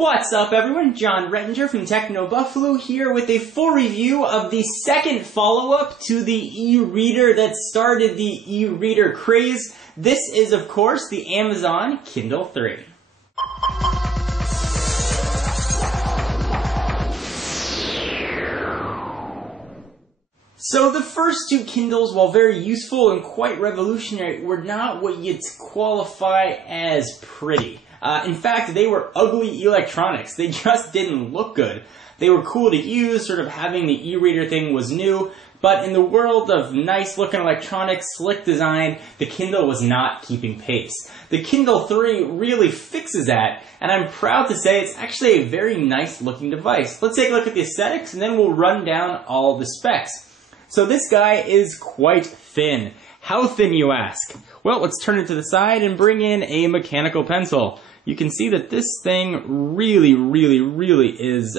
What's up everyone, John Rettinger from Techno Buffalo here with a full review of the second follow-up to the e-reader that started the e-reader craze. This is of course the Amazon Kindle 3. So the first two Kindles, while very useful and quite revolutionary, were not what you'd qualify as pretty. In fact, they were ugly electronics. They just didn't look good. They were cool to use, sort of having the e-reader thing was new, but in the world of nice looking electronics, slick design, the Kindle was not keeping pace. The Kindle 3 really fixes that, and I'm proud to say it's actually a very nice looking device. Let's take a look at the aesthetics and then we'll run down all the specs. So this guy is quite thin. How thin, you ask? Well, let's turn it to the side and bring in a mechanical pencil. You can see that this thing really is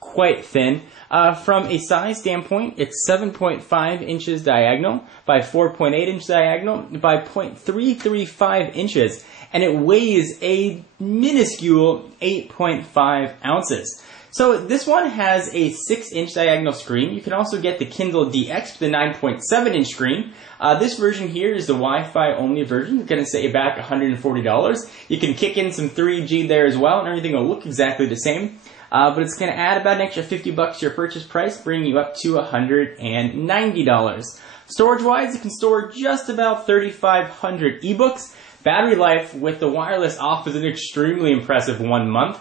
quite thin. From a size standpoint, it's 7.5 inches diagonal by 4.8 inches diagonal by 0.335 inches, and it weighs a minuscule 8.5 ounces. So this one has a 6-inch diagonal screen. You can also get the Kindle DX with a 9.7-inch screen. This version here is the Wi-Fi only version. It's going to set you back $140. You can kick in some 3G there as well, and everything will look exactly the same. But it's going to add about an extra $50 to your purchase price, bringing you up to $190. Storage-wise, it can store just about 3,500 ebooks. Battery life with the wireless off is an extremely impressive 1 month.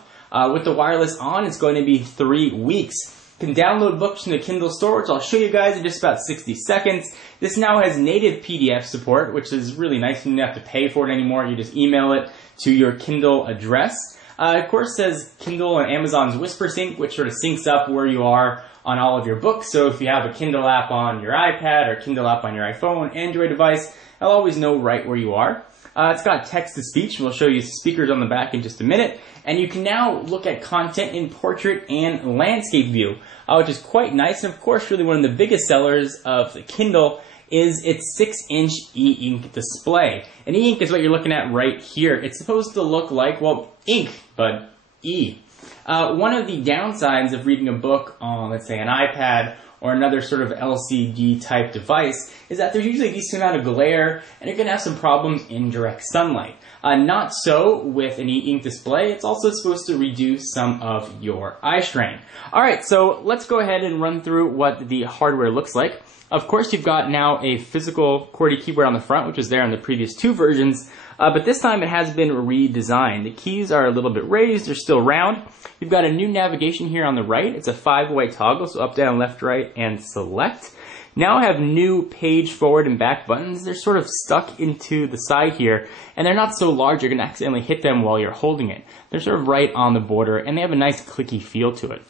With the wireless on, it's going to be 3 weeks. You can download books from the Kindle store, which I'll show you guys in just about 60 seconds. This now has native PDF support, which is really nice. You don't have to pay for it anymore. You just email it to your Kindle address. Of course, it says Kindle and Amazon's Whisper Sync, which sort of syncs up where you are on all of your books. So if you have a Kindle app on your iPad or Kindle app on your iPhone, Android device, I'll always know right where you are. It's got text-to-speech, and we'll show you speakers on the back in just a minute. And you can now look at content in portrait and landscape view, which is quite nice. And of course, really one of the biggest sellers of the Kindle is its 6-inch e-ink display. And e-ink is what you're looking at right here. It's supposed to look like, well, ink, but E. One of the downsides of reading a book on, let's say, an iPad or another sort of LCD type device is that there's usually a decent amount of glare and you're going to have some problems in direct sunlight. Not so with an e-ink display. It's also supposed to reduce some of your eye strain. Alright, so let's go ahead and run through what the hardware looks like. Of course, you've got now a physical QWERTY keyboard on the front, which was there on the previous two versions, but this time it has been redesigned. The keys are a little bit raised, they're still round. You've got a new navigation here on the right. It's a 5-way toggle, so up, down, left, right, and select. Now I have new page forward and back buttons. They're sort of stuck into the side here, and they're not so large you're going to accidentally hit them while you're holding it. They're sort of right on the border, and they have a nice clicky feel to it.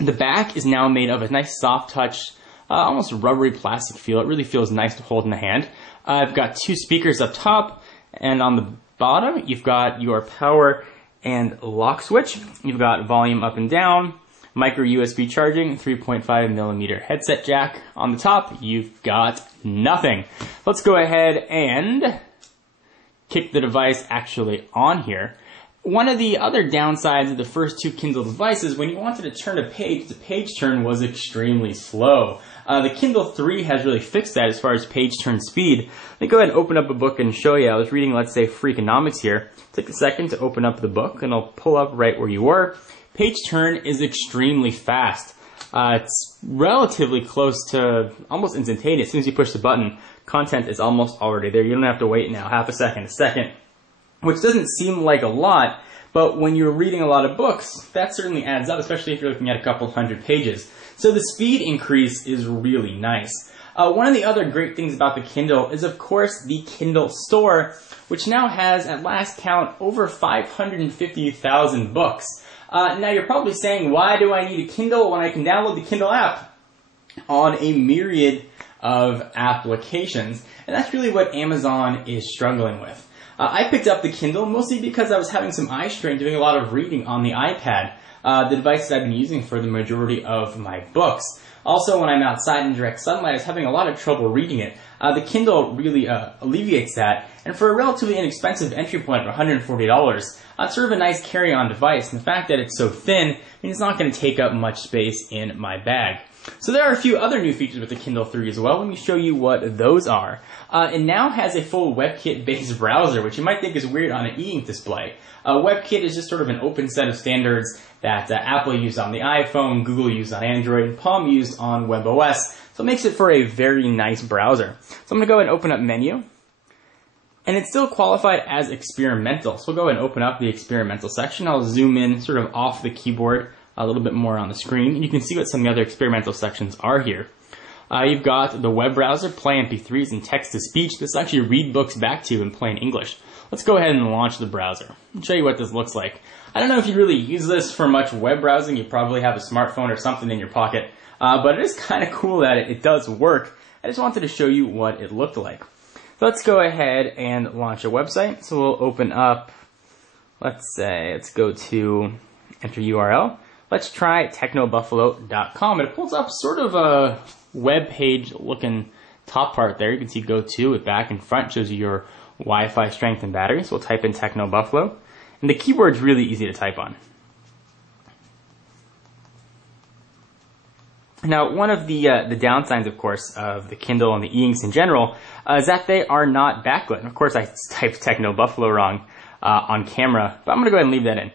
The back is now made of a nice soft touch, almost rubbery plastic feel. It really feels nice to hold in the hand. I've got two speakers up top, and on the bottom you've got your power and lock switch. You've got volume up and down, micro USB charging, 3.5mm headset jack. On the top, you've got nothing. Let's go ahead and kick the device actually on here. One of the other downsides of the first two Kindle devices, when you wanted to turn a page, the page turn was extremely slow. The Kindle 3 has really fixed that as far as page turn speed. Let me go ahead and open up a book and show you. I was reading, let's say, Freakonomics here. Take a second to open up the book, and I'll pull up right where you were. Page turn is extremely fast. It's relatively close to almost instantaneous. As soon as you push the button, content is almost already there. You don't have to wait now half a second, which doesn't seem like a lot, but when you're reading a lot of books, that certainly adds up, especially if you're looking at a couple hundred pages. So the speed increase is really nice. One of the other great things about the Kindle is, of course, the Kindle store, which now has, at last count, over 550,000 books. Now you're probably saying, why do I need a Kindle when I can download the Kindle app on a myriad of applications? And that's really what Amazon is struggling with. I picked up the Kindle mostly because I was having some eye strain doing a lot of reading on the iPad, the devices I've been using for the majority of my books. Also, when I'm outside in direct sunlight, I was having a lot of trouble reading it. The Kindle really alleviates that, and for a relatively inexpensive entry point of $140, It's sort of a nice carry-on device, and the fact that it's so thin means it's not going to take up much space in my bag. So there are a few other new features with the Kindle 3 as well. Let me show you what those are. It now has a full WebKit-based browser, which you might think is weird on an e-ink display. WebKit is just sort of an open set of standards that Apple used on the iPhone, Google used on Android, and Palm used on WebOS. So it makes it for a very nice browser. So I'm going to go ahead and open up Menu. And it's still qualified as experimental. So we'll go ahead and open up the experimental section. I'll zoom in sort of off the keyboard a little bit more on the screen. And you can see what some of the other experimental sections are here. You've got the web browser, play MP3s and text-to-speech. This actually read books back to you in plain English. Let's go ahead and launch the browser. I'll show you what this looks like. I don't know if you really use this for much web browsing. You probably have a smartphone or something in your pocket. But it is kind of cool that it does work. I just wanted to show you what it looked like. So let's go ahead and launch a website. So we'll open up, let's go to enter URL. Let's try technobuffalo.com. It pulls up sort of a web page looking top part there. You can see go to it back and front, shows you your Wi-Fi strength and battery. So we'll type in TechnoBuffalo. And the keyboard's really easy to type on. Now, one of the downsides, of course, of the Kindle and the e-inks in general is that they are not backlit. And of course, I typed TechnoBuffalo wrong on camera, but I'm going to go ahead and leave that in.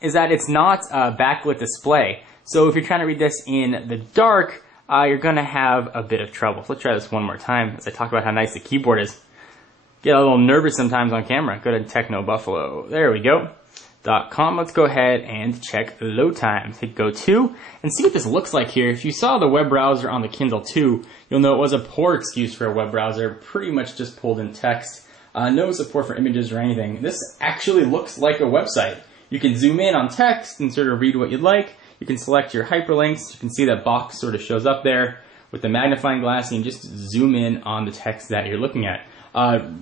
Is that it's not a backlit display. So if you're trying to read this in the dark, you're going to have a bit of trouble. So let's try this one more time as I talk about how nice the keyboard is. Get a little nervous sometimes on camera. Go to TechnoBuffalo. There we go. .com. Let's go ahead and check load times. Hit go to and see what this looks like here. If you saw the web browser on the Kindle 2, you'll know it was a poor excuse for a web browser. Pretty much just pulled in text. No support for images or anything. This actually looks like a website. You can zoom in on text and sort of read what you'd like. You can select your hyperlinks. You can see that box sort of shows up there with the magnifying glass, and you just zoom in on the text that you're looking at.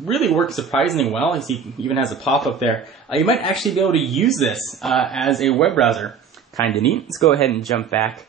Really works surprisingly well. You see, it even has a pop-up there. You might actually be able to use this as a web browser. Kind of neat. Let's go ahead and jump back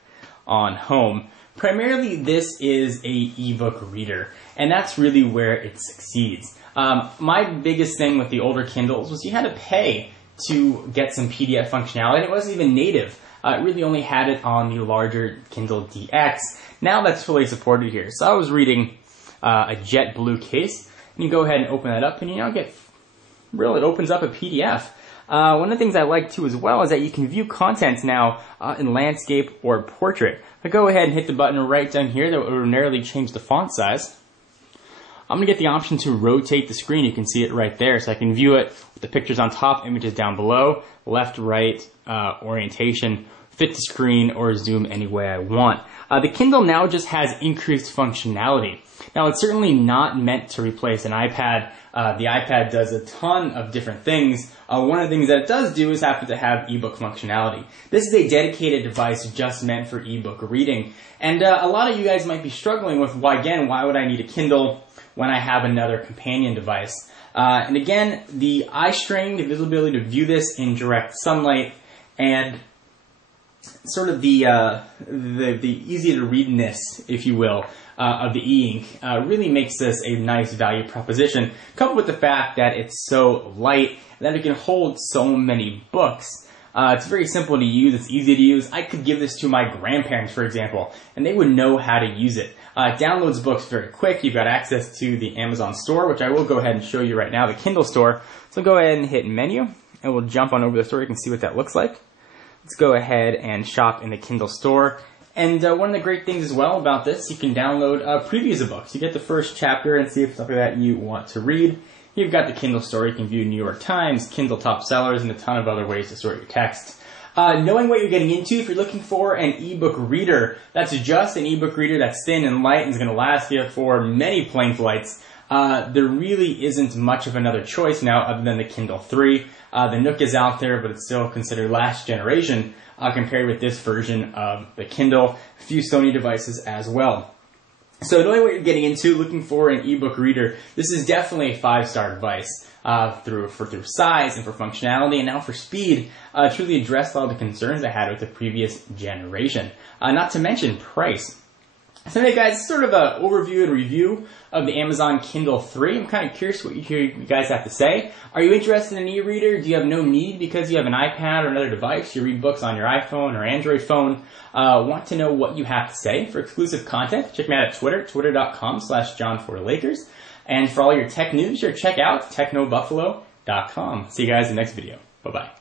on home. Primarily, this is a ebook reader, and that's really where it succeeds. My biggest thing with the older Kindles was you had to pay to get some PDF functionality, and it wasn't even native. It really only had it on the larger Kindle DX. Now that's fully supported here. So I was reading a jet blue case. You go ahead and open that up, and you now get, it opens up a PDF. One of the things I like too as well is that you can view content now in landscape or portrait. If I go ahead and hit the button right down here, that will ordinarily change the font size. I'm going to get the option to rotate the screen. You can see it right there, so I can view it with the pictures on top, images down below, left, right, orientation, fit the screen, or zoom any way I want. The Kindle now just has increased functionality. Now, it's certainly not meant to replace an iPad. The iPad does a ton of different things. One of the things that it does do is happen to have ebook functionality. This is a dedicated device just meant for ebook reading. And a lot of you guys might be struggling with, why would I need a Kindle when I have another companion device? And again, the eye strain, the visibility to view this in direct sunlight, and sort of the easy to readness, if you will, of the e-ink really makes this a nice value proposition, coupled with the fact that it's so light and that it can hold so many books. It's very simple to use, it's easy to use. I could give this to my grandparents, for example, and they would know how to use it. It downloads books very quick. You've got access to the Amazon store, which I will go ahead and show you right now, the Kindle store. So go ahead and hit menu, and we'll jump on over the store. You can see what that looks like. Let's go ahead and shop in the Kindle store. And one of the great things as well about this, you can download previews of books. You get the first chapter and see if it's something that you want to read. You've got the Kindle store. You can view New York Times, Kindle top sellers, and a ton of other ways to sort your text. Knowing what you're getting into, if you're looking for an ebook reader, that's just an ebook reader that's thin and light and is going to last you for many plane flights, there really isn't much of another choice now other than the Kindle 3. The Nook is out there, but it's still considered last generation compared with this version of the Kindle. A few Sony devices as well. So knowing what you're getting into, looking for an ebook reader, this is definitely a 5-star device through size and for functionality, and now for speed. Truly addressed all the concerns I had with the previous generation. Not to mention price. So anyway, guys, sort of an overview and review of the Amazon Kindle 3. I'm kind of curious what you guys have to say. Are you interested in an e-reader? Do you have no need because you have an iPad or another device? You read books on your iPhone or Android phone. Want to know what you have to say. For exclusive content, check me out at Twitter, twitter.com/John4Lakers. And for all your tech news, check out technobuffalo.com. See you guys in the next video. Bye-bye.